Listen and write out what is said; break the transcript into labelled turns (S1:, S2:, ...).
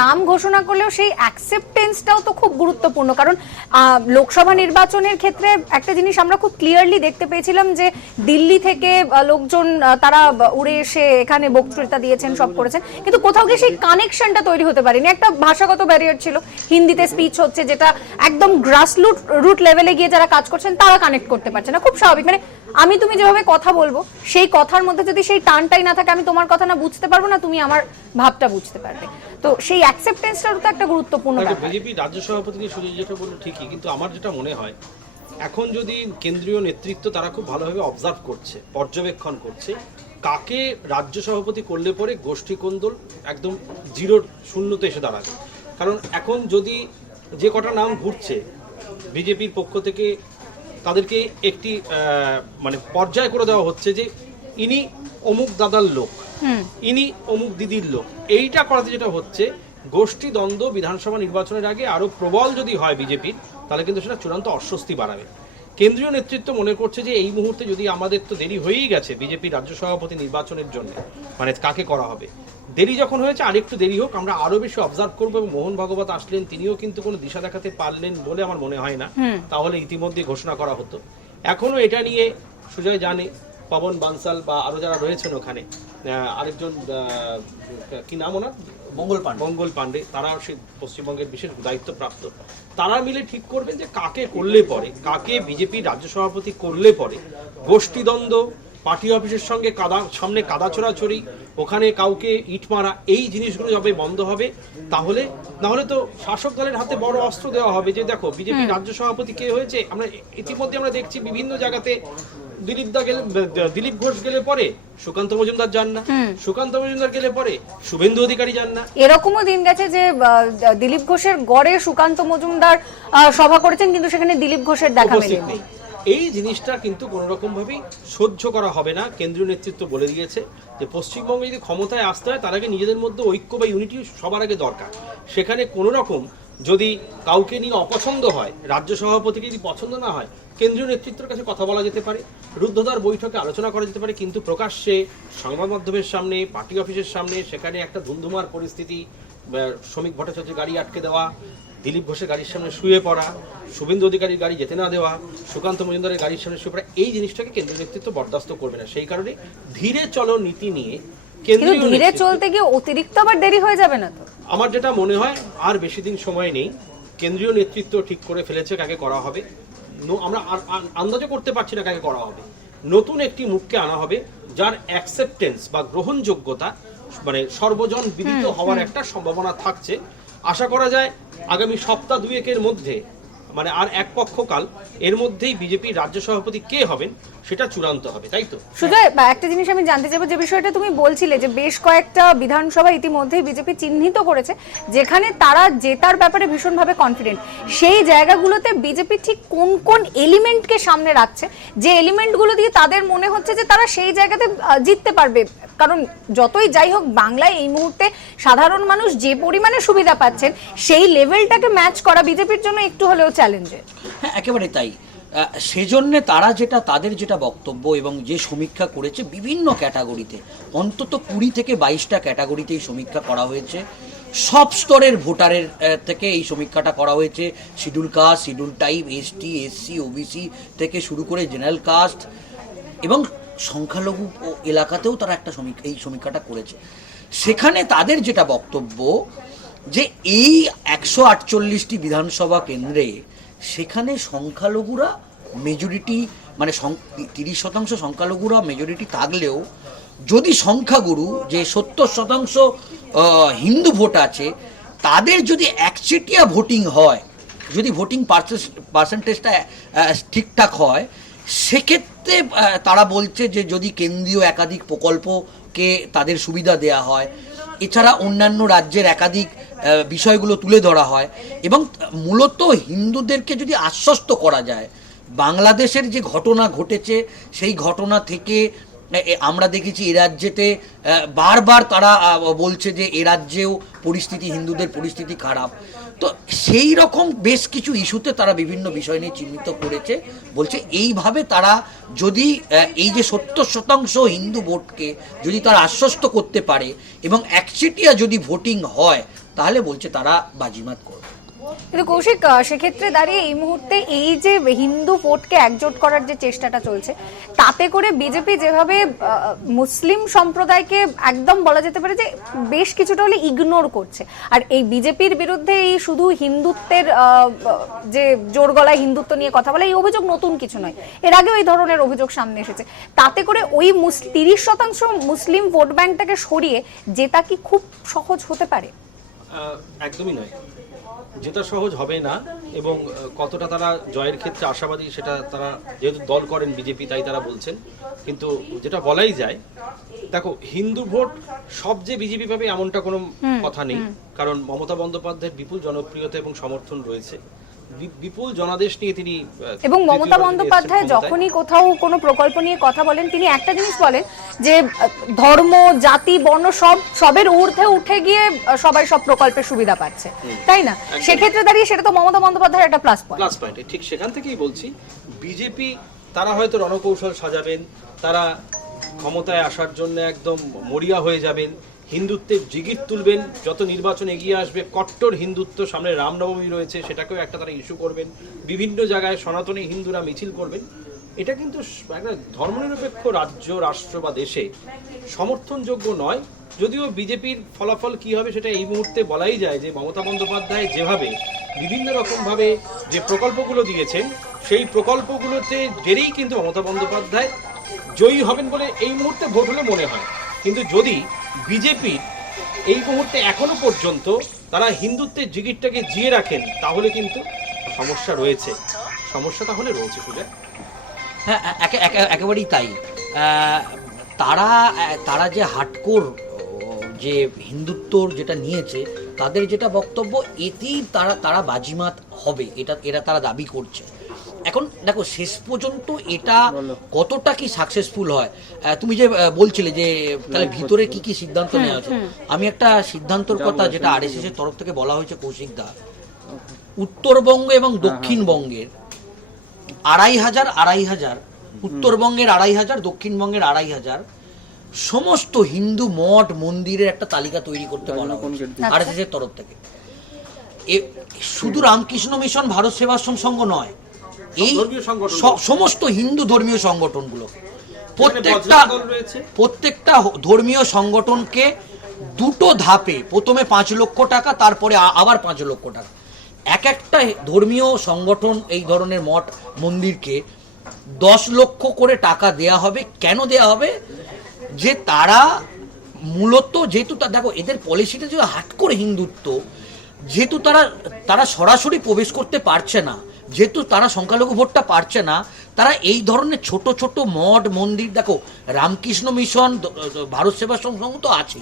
S1: নাম ঘোষণা করলেও সেই অ্যাকসেপ্টেন্সটাও তো খুব গুরুত্বপূর্ণ। কারণ লোকসভা নির্বাচনের ক্ষেত্রে একটা জিনিস আমরা খুব ক্লিয়ারলি দেখতে পেয়েছিলাম যে দিল্লি থেকে লোকজন তারা উড়ে এসে এখানে বক্তৃতা দিয়েছেন সব করেছেন। কিন্তু কোথাও গিয়ে সেই কানেকশনটা তৈরি হতে পারেনি। একটা ভাষাগত ব্যারিয়ার ছিল। হিন্দিতে স্পিচ হচ্ছে যেটা একদম গ্রাসরুট রুট লেভেলে গিয়ে যারা কাজ করছেন তারা কানেক্ট করতে পারছে না। খুব স্বাভাবিক। মানে আমি তুমি যেভাবে কথা বলব সেই কথার মধ্যে যদি সেই টানটাই না থাকে আমি তোমার কথা না বুঝতে পারব না তুমি আমার ভাবটা বুঝতে পারবে। তো সেই অ্যাকসেপ্টেন্সটাও তো একটা গুরুত্বপূর্ণ ব্যাপার।
S2: বিজেপি রাজ্য সভাপতি নিয়ে সুজয় যেটা বলল ঠিকই কিন্তু আমার যেটা মনে হয় এখন যদি কেন্দ্রীয় নেতৃত্ব তারা খুব ভালোভাবে অবজার্ভ করছে পর্যবেক্ষণ করছে কাকে রাজ্য সভাপতি করলে পরে গোষ্ঠী কোন্দল একদম জিরোর শূন্যতে এসে দাঁড়াবে? কারণ এখন যদি যে কটা নাম ঘুরছে বিজেপির পক্ষ থেকে তাদেরকে একটি মানে পর্যায় করে দেওয়া হচ্ছে যে ইনি অমুক দাদার লোক ইনি অমুক দিদির লোক। এইটা করাতে যেটা হচ্ছে গোষ্ঠী দ্বন্দ্ব বিধানসভা নির্বাচনের আগে আরও প্রবল যদি হয় বিজেপির তাহলে কিন্তু সেটা চূড়ান্ত অস্বস্তি বাড়াবে। কেন্দ্রীয় নেতৃত্ব মনে করছে যে এই মুহূর্তে যদি আমাদের তো দেরি হয়েই গেছে বিজেপি রাজ্য সভাপতি নির্বাচনের জন্য মানে কাকে করা হবে? দেরি যখন হয়েছে আরেকটু দেরি হোক আমরা আরও বেশি অবজার্ভ করব এবং মোহন ভাগবত আসলেন তিনিও কিন্তু কোনো দিশা দেখাতে পারলেন বলে আমার মনে হয় না। তাহলে ইতিমধ্যে ঘোষণা করা হতো। এখনও এটা নিয়ে সুজয় জানে পবন বানসাল বা আরও যারা রয়েছেন ওখানে আহ, আরেকজন আহ, কি নাম ওনার?
S3: মঙ্গল পাণ্ডে।
S2: মঙ্গল পাণ্ডে তারা সে পশ্চিমবঙ্গের বিশেষ দায়িত্বপ্রাপ্ত। তারা মিলে ঠিক করবেন যে কাকে করলে পরে কাকে বিজেপি রাজ্য সভাপতি করলে পরে। গোষ্ঠীদ্বন্দ্ব পার্টি অফিসের সঙ্গে কাদা সামনে কাদা ছোড়াছড়ি ওখানে কাউকে ইট মারা এই জিনিসগুলো যবে বন্ধ হবে তাহলে নাহলে তো শাসক দলের হাতে বড় অস্ত্র দেওয়া হবে। যে দেখো বিজেপি রাজ্য সভাপতি কে হয়েছে? আমরা ইতিমধ্যে আমরা দেখছি বিভিন্ন জায়গাতে দিলীপ দা গেলে দিলীপ ঘোষ গেলে পরে সুকান্ত মজুমদার যান না। সুকান্ত মজুমদার গেলে পরে শুভেন্দু অধিকারী যান না।
S1: এরকমও দিন গেছে যে দিলীপ ঘোষের গড়ে সুকান্ত মজুমদার সভা করেছেন কিন্তু সেখানে দিলীপ ঘোষের দেখা মেলেনি।
S2: নেই। এই জিনিসটা কিন্তু কোনো রকম ভাবেই সহ্য করা হবে না কেন্দ্রীয় নেতৃত্ব বলে দিয়েছে যে পশ্চিমবঙ্গে যদি ক্ষমতায় আসতে হয় তার আগে নিজেদের মধ্যে ঐক্য বা ইউনিটি সবার আগে দরকার। সেখানে কোনো রকম যদি কাউকে নিয়ে অপছন্দ হয়, রাজ্য সভাপতিকে যদি পছন্দ না হয়, কেন্দ্রীয় নেতৃত্বের কাছে কথা বলা যেতে পারে, রুদ্ধদ্বার বৈঠকে আলোচনা করা যেতে পারে, কিন্তু প্রকাশ্যে সংবাদ মাধ্যমের সামনে, পার্টি অফিসের সামনে, সেখানে একটা ধুন্ধুমার পরিস্থিতি শ্রমিক ভট্টাচার্যের গাড়ি আটকে দেওয়া, দিলীপ ঘোষের গাড়ির সামনে শুয়ে পড়া, শুভেন্দু অধিকারীর গাড়ি যেতে না দেওয়া, সুকান্ত মজুমদারের গাড়ির সামনে শুয়ে পড়া, এই জিনিসটাকে কেন্দ্রীয় নেতৃত্ব বরদাস্ত করবে না। সেই কারণে ধীরে চলো নীতি নিয়ে
S1: কিন্তু ধীরে চলতে গিয়ে অতিরিক্ত আবার দেরি হয়ে যাবে না তো?
S2: আমার যেটা মনে হয় আর বেশি দিন সময় নেই। কেন্দ্রীয় নেতৃত্ব ঠিক করে ফেলেছে কাকে করা হবে। আমরা আন্দাজও করতে পারছি না কাকে করা হবে। নতুন একটি মুখকে আনা হবে যার অ্যাকসেপ্টেন্স বা গ্রহণযোগ্যতা মানে সর্বজন বিদিত হওয়ার একটা সম্ভাবনা থাকছে। আশা করা যায় আগামী সপ্তাহ দুয়েকের মধ্যে মানে আর এক পক্ষকাল, এর মধ্যেই বিজেপি রাজ্য সভাপতি কে হবেন সেটা চূড়ান্ত হবে, তাই তো?
S1: বা একটা জিনিস আমি জানতে চাইব, যে বিষয়টা তুমি বলছিলে যে বেশ কয়েকটা বিধানসভা ইতিমধ্যেই বিজেপি চিহ্নিত করেছে, যেখানে তারা জেতার ব্যাপারে ভীষণভাবে কনফিডেন্ট সেই জায়গাগুলোতে বিজেপি ঠিক কোন কোন এলিমেন্টকে সামনে রাখছে? যে এলিমেন্টগুলো দিয়ে তাদের মনে হচ্ছে যে তারা সেই জায়গাতে জিততে পারবে। কারণ যতই যাই হোক, বাংলায় এই মুহূর্তে সাধারণ মানুষ যে পরিমাণে সুবিধা পাচ্ছেন, সেই লেভেলটাকে ম্যাচ করা বিজেপির জন্য একটু হলেও চ্যালেঞ্জের
S3: একেবারে তাই। সেজন্যে তারা যেটা, তাদের যেটা বক্তব্য এবং যে সমীক্ষা করেছে বিভিন্ন ক্যাটাগরিতে, অন্তত কুড়ি থেকে বাইশটা ক্যাটাগরিতে এই সমীক্ষা করা হয়েছে। সব স্তরের ভোটারের থেকে এই সমীক্ষাটা করা হয়েছে। Schedule caste, schedule type ST SC OBC থেকে শুরু করে জেনারেল কাস্ট এবং সংখ্যালঘু এলাকাতেও তারা একটা সমীক্ষা এই সমীক্ষাটা করেছে। সেখানে তাদের যেটা বক্তব্য যে এই একশো আটচল্লিশটি বিধানসভা কেন্দ্রে সেখানে সংখ্যালঘুরা মেজরিটি মানে তিরিশ শতাংশ সংখ্যালঘুরা মেজরিটি থাকলেও যদি সংখ্যাগুরু যে সত্তর শতাংশ হিন্দু ভোট আছে, তাদের যদি একচেটিয়া ভোটিং হয়, যদি ভোটিং পার্সেন্টেজটা ঠিকঠাক হয়, সেক্ষেত্রে তারা বলছে যে যদি কেন্দ্রীয় একাধিক প্রকল্পকে তাদের সুবিধা দেয়া হয়। এছাড়া অন্যান্য রাজ্যের একাধিক বিষয়গুলো তুলে ধরা হয়। এবং মূলত হিন্দুদেরকে যদি আশ্বস্ত করা যায়, বাংলাদেশের যে ঘটনা ঘটেছে, সেই ঘটনা থেকে আমরা দেখেছি এ রাজ্যেতে বারবার তারা বলছে যে এ রাজ্যেও পরিস্থিতি, হিন্দুদের পরিস্থিতি খারাপ। তো সেই রকম বেশ কিছু ইস্যুতে তারা বিভিন্ন বিষয় নিয়ে চিহ্নিত করেছে। বলছে, এইভাবে তারা যদি এই যে সত্তর শতাংশ হিন্দু ভোটকে যদি তারা আশ্বস্ত করতে পারে এবং একচেটিয়া যদি ভোটিং হয়, তাহলে বলছে তারা বাজিমাত করবে।
S1: কিন্তু কৌশিক সেক্ষেত্রে দাঁড়িয়ে এই মুহূর্তে এই যে হিন্দু ভোটকে একজোট করার যে চেষ্টাটা চলছে, তাতে করে বিজেপি যেভাবে মুসলিম সম্প্রদায়কে একদম বলা যেতে পারে যে বেশ কিছুটা হলে ইগনোর করছে। আর এই বিজেপির বিরুদ্ধে এই শুধু হিন্দুত্বের যে জোর গলায় হিন্দুত্ব নিয়ে কথা বলে, এই অভিযোগ নতুন কিছু নয়। এর আগেও এই ধরনের অভিযোগ সামনে এসেছে। তাতে করে ওই তিরিশ শতাংশ মুসলিম ভোট ব্যাংকটাকে সরিয়ে জেতা কি খুব সহজ হতে পারে?
S2: একদমই নয়। যেটা সহজ হবে না এবং কতটা তারা জয়ের ক্ষেত্রে আশাবাদী সেটা তারা যেহেতু দল করেন বিজেপি তাই তারা বলছেন। কিন্তু যেটা বলাই যায় দেখো হিন্দু ভোট সব যে বিজেপি পাবে এমনটা কোনো কথা নেই। কারণ মমতা বন্দ্যোপাধ্যায়ের বিপুল জনপ্রিয়তা এবং সমর্থন রয়েছে। বিপুল জনাদেশ নিয়ে তিনি
S1: এবং মমতা বন্দ্যোপাধ্যায় যখনই কোথাও কোনো প্রকল্প নিয়ে কথা বলেন তিনি একটা জিনিস বলেন যে ধর্ম জাতি বর্ণ সব সবের ঊর্ধ্বে উঠে গিয়ে সবাই সব প্রকল্পের সুবিধা পাচ্ছে। তাই না? সেক্ষেত্রে দাঁড়িয়ে সেটা তো মমতা বন্দ্যোপাধ্যায়ের একটা প্লাস পয়েন্ট
S2: প্লাস পয়েন্ট ঠিক সেখান থেকেই বলছি বিজেপি তারা হয়তো রণকৌশল সাজাবেন তারা ক্ষমতায় আসার জন্য একদম মরিয়া হয়ে যাবেন হিন্দুত্বের জিগির তুলবেন যত নির্বাচন এগিয়ে আসবে কট্টর হিন্দুত্ব সামনে রামনবমী রয়েছে সেটাকেও একটা তারা ইস্যু করবেন বিভিন্ন জায়গায় সনাতনী হিন্দুরা মিছিল করবেন এটা কিন্তু একটা ধর্মনিরপেক্ষ রাজ্য, রাষ্ট্র বা দেশে সমর্থনযোগ্য নয়। যদিও বিজেপির ফলাফল কি হবে সেটা এই মুহূর্তে বলাই যায় যে মমতা বন্দ্যোপাধ্যায় যেভাবে বিভিন্ন রকমভাবে যে প্রকল্পগুলো দিয়েছেন, সেই প্রকল্পগুলোতে জেরেই কিন্তু মমতা বন্দ্যোপাধ্যায় জয়ী হবেন বলে এই মুহূর্তে ভোট হলে মনে হয়। কিন্তু যদি বিজেপির এই মুহূর্তে এখনও পর্যন্ত তারা হিন্দুত্বের জিগিরটাকে জিয়ে রাখেন, তাহলে কিন্তু সমস্যা রয়েছে। সমস্যা তাহলে রয়েছে পূজা
S3: হ্যাঁ একে- একে- একেবারেই তাই। আহ, তারা তারা যে হাটকোর যে হিন্দুত্বর যেটা নিয়েছে তাদের যেটা বক্তব্য এতেই তারা তারা বাজিমাত হবে। এটা এরা তারা দাবি করছে। এখন দেখো শেষ পর্যন্ত এটা কতটা কি সাকসেসফুল হয়? আহ, তুমি যে বলছিলে যে তাহলে ভিতরে কি কি সিদ্ধান্ত নেওয়া আছে? আমি একটা সিদ্ধান্তর কথা যেটা আরএসএস এর তরফ থেকে বলা হয়েছে কৌশিক দা। উত্তরবঙ্গ এবং দক্ষিণবঙ্গের আড়াই হাজার আড়াই হাজার উত্তরবঙ্গের আড়াই হাজার দক্ষিণবঙ্গের আড়াই হাজার সমস্ত হিন্দু মঠ মন্দিরের একটা তালিকা তৈরি করতে বলা এর তরফ থেকে। শুধু রামকৃষ্ণ মিশন ভারত সেবাশ্রম সংঘ নয় এই সমস্ত হিন্দু ধর্মীয় সংগঠনগুলো। প্রত্যেকটা। প্রত্যেকটা ধর্মীয় সংগঠনকে দুটো ধাপে প্রথমে পাঁচ লক্ষ টাকা তারপরে আবার পাঁচ লক্ষ টাকা। এক একটা ধর্মীয় সংগঠন এই ধরনের মঠ মন্দিরকে দশ লক্ষ করে টাকা দেয়া হবে। কেন দেয়া হবে? যে তারা মূলত যেহেতু তা দেখো, এদের পলিসিটা যে হাট করে হিন্দুত্ব, যেহেতু তারা তারা সরাসরি প্রবেশ করতে পারছে না, যেহেতু তারা সংখ্যালঘু ভোটটা পারছে না, তারা এই ধরনের ছোট ছোট মঠ মন্দির, দেখো, রামকৃষ্ণ মিশন ভারত সেবা সংঘ তো আছে